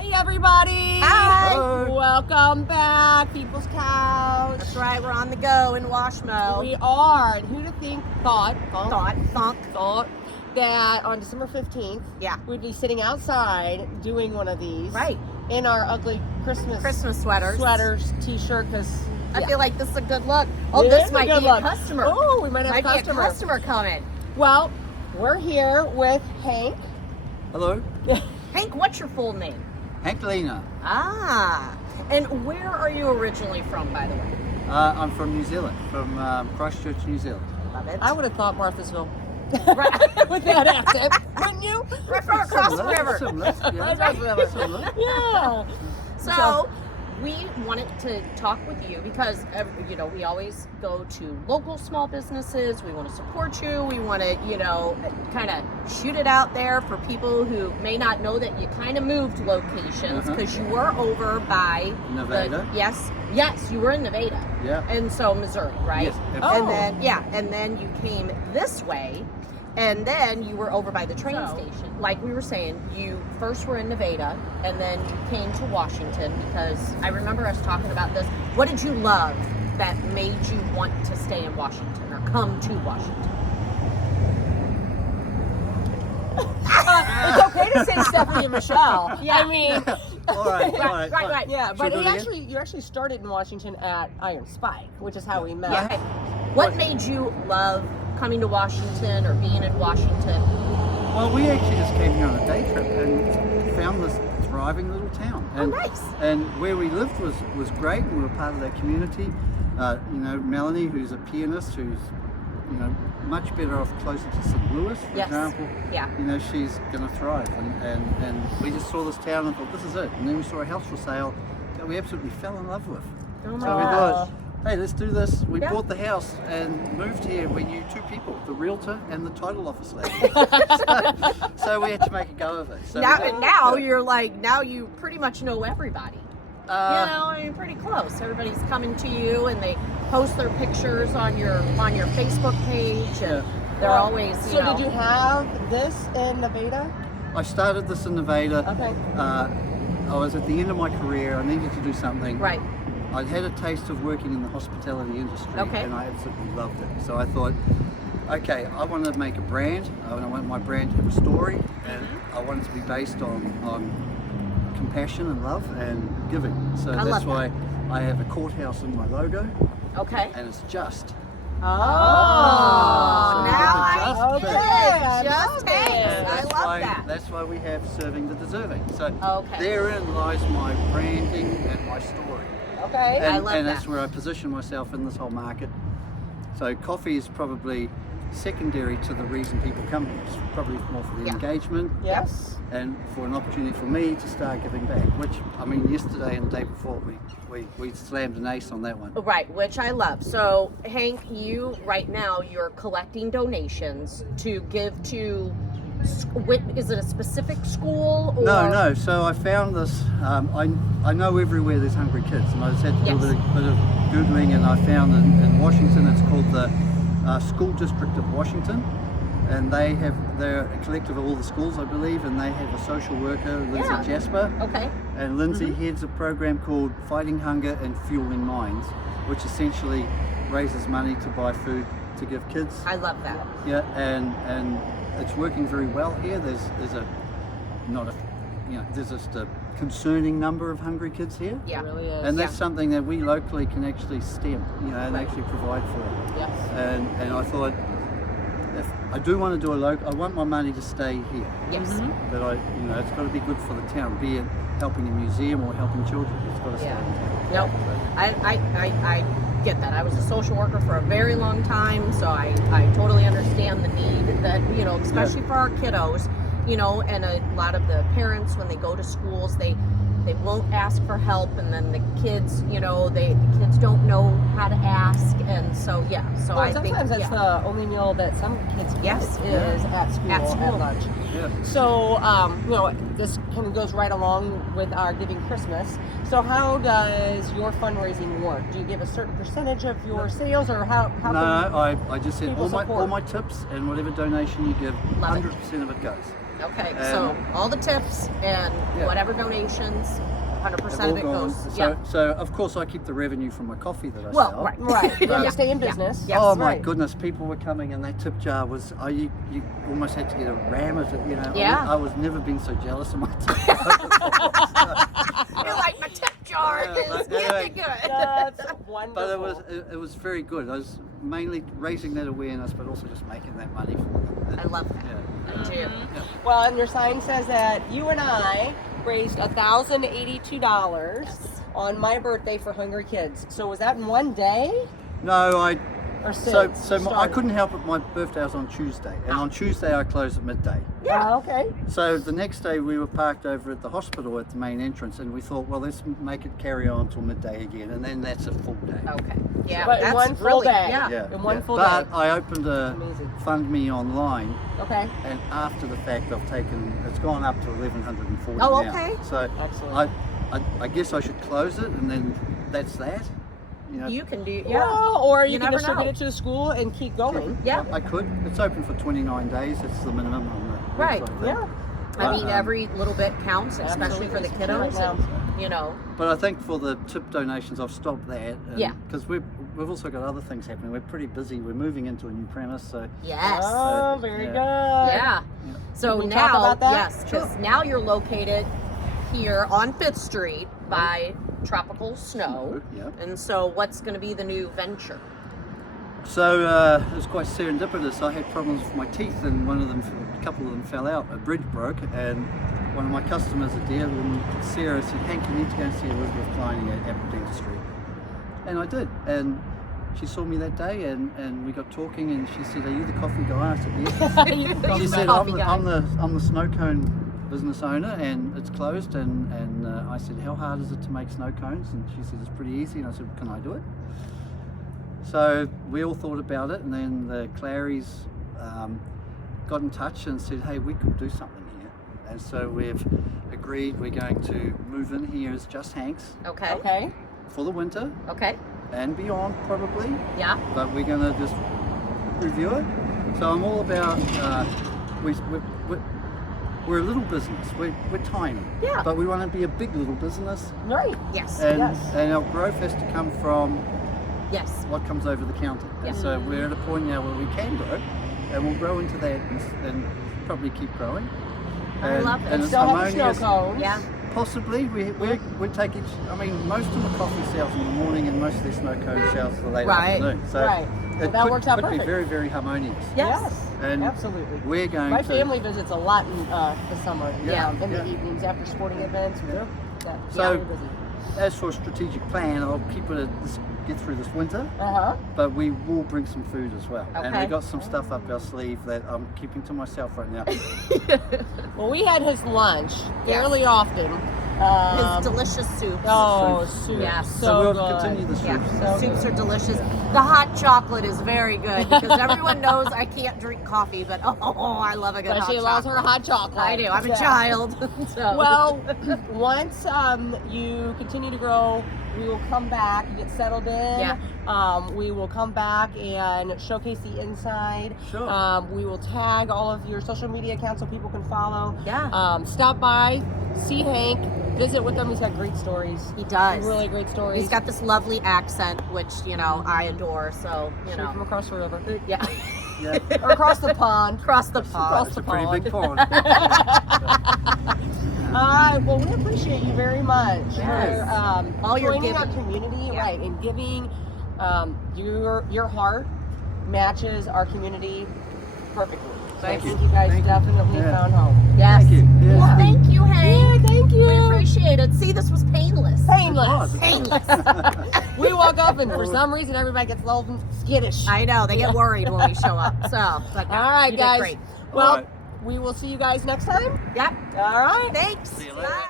Hey everybody! Hi! Hello. Welcome back, People's Couch. That's right, we're on the go in Washmo. We are. And who'd have thought Thunk. that on December 15th, Yeah. we'd be sitting outside doing one of these. Right. In our ugly Christmas sweaters. t-shirt, because I feel like this is a good look. Oh, It this is a might good be look. a customer. Oh, we might have Might a be customer. a customer coming. Well, we're here with Hank. Hello, Hank, what's your full name? Hank Lena. Ah. And where are you originally from, by the way? I'm from New Zealand, from Christchurch, New Zealand. Love it. I would have thought Marthasville. Right. With that accent, wouldn't you? Right from across the Similar, river. Similar, yeah. Similar. Yeah. So we wanted to talk with you because, we always go to local small businesses. We want to support you. We want to, kind of shoot it out there for people who may not know that you kind of moved locations because you were over by Nevada. Yes, you were in Nevada. Yeah. And so Missouri, right? Yes, absolutely. And then you came this way. And then you were over by the train station. Like we were saying, you first were in Nevada, and then you came to Washington because I remember us talking about this. What did you love that made you want to stay in Washington or come to Washington? It's okay to say Stephanie and Michelle. Yeah. I mean, All right. Right. yeah, Should but we do it again? you actually started in Washington at Iron Spike, which is how we met. Yeah. What made you love coming to Washington or being in Washington? Well, we actually just came here on a day trip and found this thriving little town. And, nice. And where we lived was great, and we were part of that community. Melanie, who's a pianist, who's much better off closer to St. Louis, for Yes. example. Yeah. She's going to thrive. And we just saw this town and thought, this is it. And then we saw a house for sale that we absolutely fell in love with. Oh my So we gosh. thought, hey, let's do this. We Yeah. bought the house and moved here. We knew two people, the realtor and the title office lady. so we had to make a go of it. So Now you're like, now you pretty much know everybody. Uh, Pretty close. Everybody's coming to you, and they post their pictures on your Facebook page, and they're always. So did you have this in Nevada? I started this in Nevada. Okay. I was at the end of my career. I needed to do something. Right. I'd had a taste of working in the hospitality industry, Okay. and I absolutely loved it. So I thought, okay, I want to make a brand. I want my brand to have a story, and I want it to be based on compassion and love and giving. So I that's love why I have a courthouse in my logo, Okay. and it's just. Oh, So now it's I just get thing. it. Just love Hanks. it. I love that. That's why we have serving the deserving. So Okay. therein lies my branding and my story. Okay. And, I love and that. that's where I position myself in this whole market. So coffee is probably secondary to the reason people come here. It's probably more for the Yeah. engagement Yes. and for an opportunity for me to start giving back, which, I mean, yesterday and the day before, we slammed an ace on that one. Right, which I love. So, Hank, you right now you're collecting donations to give to. Is it a specific school? Or? No. So I found this. I know everywhere there's hungry kids, and I just had to do a bit of googling, and I found in Washington it's called the School District of Washington, and they're a collective of all the schools, I believe, and they have a social worker, Lindsay Yeah. Jasper, Okay. and Lindsay heads a program called Fighting Hunger and Fueling Minds, which essentially raises money to buy food to give kids. I love that. Yeah, and it's working very well here. There's just a concerning number of hungry kids here. Yeah. It really is. And that's something that we locally can actually stem, and Right. actually provide for. Yes. And I thought, if I do want to do I want my money to stay here, Yes. but it's got to be good for the town, be it helping a museum or helping children. It's got to stay Yeah. in town. Nope. I get that. I was a social worker for a very long time, so I totally understand the need that, especially for our kiddos, and a lot of the parents when they go to schools, they they won't ask for help, and then the kids, you know, the kids don't know how to ask, and so yeah. So Well, I think sometimes that's the only meal that some kids get is at school at lunch. Yeah. So, you know, this kind of goes right along with our Giving Christmas. So how does your fundraising work? Do you give a certain percentage of your sales, or how No, I just said people all support? my tips and whatever donation you give, Love it. 100% of it goes. Okay, so all the tips and whatever donations, 100% of it goes. So of course I keep the revenue from my coffee that I Well, sell. Right. You stay in business. Yes. Oh my Right. goodness, people were coming and that tip jar was, you almost had to get a ram of it, you know. Yeah. I was never been so jealous of my tip jar. You're like, my tip jar is getting good. That's wonderful. But it was very good. I was mainly raising that awareness, but also just making that money for them. I love that. Yeah. I do. Yeah. Well, and your sign says that you and I raised $1,082 on my birthday for Hungry Kids. So was that in one day? No, Or so since I couldn't help it. My birthday was on Tuesday, and on Tuesday I closed at midday. Yeah. Okay. So the next day we were parked over at the hospital at the main entrance, and we thought, well, let's make it carry on till midday again, and then that's a full day. Okay. Yeah, But that's one full really, day. Yeah. In one full But day. I opened a Amazing. fund me online, Okay. and after the fact it's gone up to 1,140 Oh, now. okay. So Excellent. I guess I should close it, and then that's that. You know, You can do, Well, or you, can never distribute know. it to the school and keep going. Yeah. I could. It's open for 29 days. It's the minimum on the Right, website. Yeah. I mean, every little bit counts, especially for the Absolutely. kiddos, and, you know. But I think for the tip donations, I've stopped that. Yeah. Because we've also got other things happening. We're pretty busy. We're moving into a new premise, so Yes. Oh, very Yeah. good. Yeah. So Can we now, talk about that? yes, because now you're located here on 5th Street by Tropical Snow. Yeah. And so what's going to be the new venture? So it was quite serendipitous. I had problems with my teeth, and a couple of them fell out. A bridge broke, and one of my customers, a dear woman, Sarah, said, "Hank, you need to go and see Elizabeth Kleining at Apple Dentistry." And I did, and she saw me that day, and we got talking, and she said, "Are you the coffee guy?" I said, "Yes." She said, I'm the snow cone business owner, and it's closed, and I said, "How hard is it to make snow cones?" And she said, "It's pretty easy." And I said, "Can I do it?" So we all thought about it, and then the Clarys got in touch and said, "Hey, we could do something here." And so we've agreed we're going to move in here as Just Hanks Okay. Okay. for the winter Okay. and beyond, probably. Yeah. But we're going to just review it. So I'm all about we're a little business. We're tiny. Yeah. But we want to be a big little business, Right. Yes. and Yes. and our growth has to come from Yes. what comes over the counter. Yeah. And so we're at a point now where we can grow, and we'll grow into that and probably keep growing. I love it. And it's Still have the snow harmonious. cones. Yeah. Possibly, we take each. I mean, most of the coffee sales in the morning, and most of the snow cone sales in the late Right. afternoon. So Right. it So that could, works out could be perfect. very, very harmonious. Yes. And Absolutely. we're going My to. family visits a lot in the summer, Yeah, in the yeah. evenings after sporting events. Yeah. So, So- As for a strategic plan, I'll keep it get through this winter, but we will bring some food as well. And Okay. we got some stuff up our sleeve that I'm keeping to myself right now. Well, we had his lunch Yes. fairly often. His delicious soups. Oh, Soups, soup. yeah. So, So we'll good. continue the Yeah, soups. the So soups good. are delicious. The hot chocolate is very good because everyone knows I can't drink coffee, but I love a good But hot she loves chocolate. her hot chocolate. I do. I'm a Yeah. child. So. Well, once you continue to grow, we will come back, get settled in. Yeah. We will come back and showcase the inside. Sure. We will tag all of your social media accounts so people can follow. Yeah. Stop by, see Hank, visit with him. He's got great stories. He does. Really great stories. He's got this lovely accent, which I adore. So Straight from across the river. yeah, Yeah. Or across the pond. across the pond. It's a pretty big pond. Well, we appreciate you very much Yes. for All your joining our giving. community, Yeah. right, and giving. Your heart matches our community perfectly. So Thank I you. think you guys Thank you. definitely Yeah. found home. Yes. Thank you. Yes. Well, thank you, Hank. Yeah, thank you. We appreciate it. See, this was painless. Painless. Painless. We walk up and for some reason everybody gets a little skittish. I know they get worried when we show up. So, but no, All right, you did guys. great. Well, All right. we will see you guys next time. Yep. All right. Thanks. See you later. Bye.